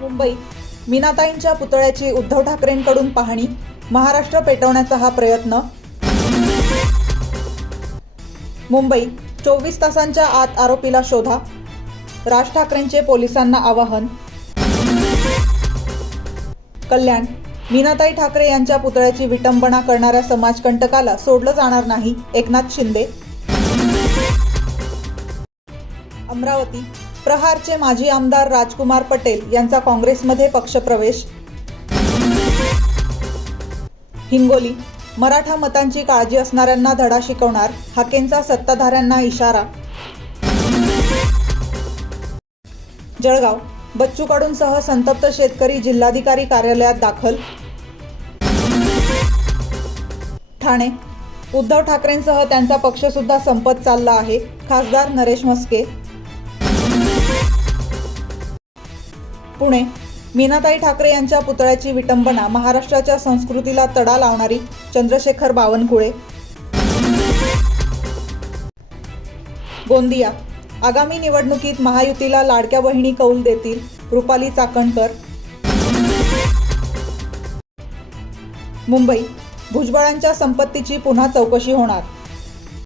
मुंबई, मीनाताईंच्या पुतळ्याची उद्धव ठाकरेंकडून पाहणी, महाराष्ट्र पेटवण्याचा हा प्रयत्न. मुंबई, 24 तासांच्या आत आरोपीला शोधा, राज ठाकरेंचे पोलिसांना आवाहन. कल्याण, मीनाताई ठाकरे यांच्या पुतळ्याची विटंबना करणाऱ्या समाजकंटकाला सोडलं जाणार नाही, एकनाथ शिंदे. अमरावती, प्रहारचे माजी आमदार राजकुमार पटेल यांचा काँग्रेसमध्ये पक्षप्रवेश. हिंगोली, मराठा मतांची काळजी असणाऱ्यांना धडा शिकवणार, हाकेंचा सत्ताधाऱ्यांना इशारा. जळगाव, बच्चू कडूंसह संतप्त शेतकरी जिल्हाधिकारी कार्यालयात दाखल. ठाणे, उद्धव ठाकरेंसह त्यांचा पक्ष सुद्धा संपत चालला आहे, खासदार नरेश म्हस्के. पुणे, मीनाताई ठाकरे यांच्या पुतळ्याची विटंबना महाराष्ट्राच्या संस्कृतीला तडा लावणारी, चंद्रशेखर बावनकुळे. गोंदिया, आगामी निवडणुकीत महायुतीला लाडक्या बहिणी कौल देतील, रुपाली चाकणकर. मुंबई, भुजबळांच्या संपत्तीची पुन्हा चौकशी होणार,